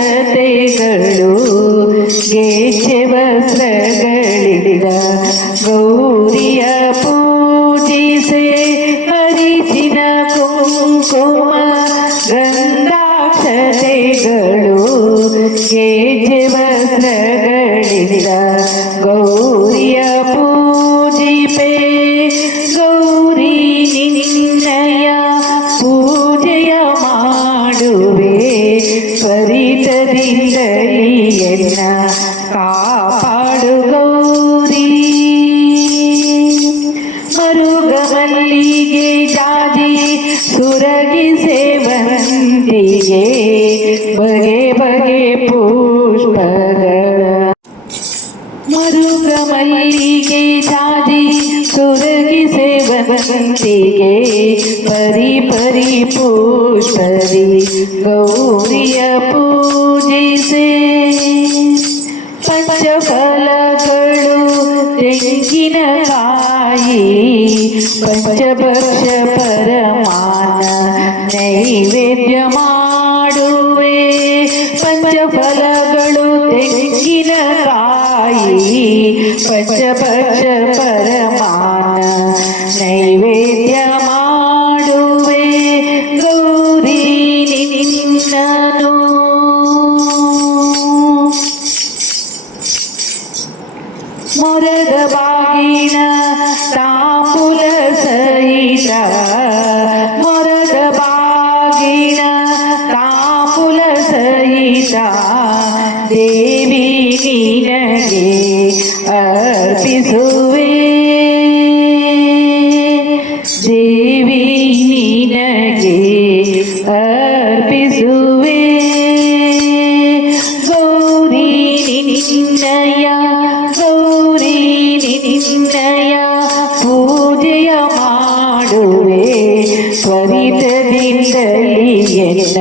ಗಂಧಾಕ್ಷತೆಗಳು ಗೆಜ್ಜೆ ವಸ್ತ್ರಗಳಿಂದ ಗೌರಿಯ ಪೂಜಿಸೆ ಅರಿಶಿನ ಕುಂಕುಮ ಗಂಧಾಕ್ಷತೆಗಳು ಗೆಜ್ಜೆ ವಸ್ತ್ರಗಳಿಂದ ಗೌರಿಯ ಪೂಜಿಪೆ ಗೌರಿ ನಿನ್ನಯ ಪೂಜೆಯ ಮಾಡುವೆ ತ್ವರಿತದಿಂದಲಿಯನ್ನ ಕಾಪಾಡು ಗೌರಿ ಮರುಗ ಮಲ್ಲಿಗೆ ಜಾಜಿ ಸುರಗಿ ಸೇವಂತಿಗೆ ಬಗೆ ಬಗೆ ಪುಷ್ಪಗಳ ಮರುಗ ಮಲ್ಲಿಗೆ ಜಾಜಿ ಸುರಗಿ ಸೇವಂತಿಗೆ ಪರಿ ಪರಿ ಪುಷ್ಪರಿ ಗೌರಿಯ ಪೂಜಿಸೆ ಪಂಚಫಲಗಳು ತೆಂಗಿನಕಾಯಿ ಪಂಚಭಕ್ಷ ಪರಮಾನ ನೈವೇದ್ಯ ಮಾಡುವೆ ಪಂಚಫಲಗಳು ತೆಂಗಿನಕಾಯಿ ಪಂಚಭಕ್ಷ ಪರಮಾನ ನೈವೇದ್ಯ ಮಾಡುವೆ ಗೌರಿ ನಿನ್ನನು ಮೊರದ ಬಾಗಿನ ತಾಂಬೂಲ ಸಹಿತ ಮೊರದ ಬಾಗಿನ ತಾಂಬೂಲ ಸಹಿತ ದೇವಿ ನಿನಗೆ ಅರ್ಪಿಸುವೆ ದೇವಿ ನಿನಗೆ ಅರ್ಪಿಸುವೆ ಗೌರಿ ನಿನ್ನಯ ಗೌರಿ ನಿನ್ನಯ ಪೂಜೆಯ ಮಾಡುವೆ ತ್ವರಿತದಿಂದಲಿಯನ್ನ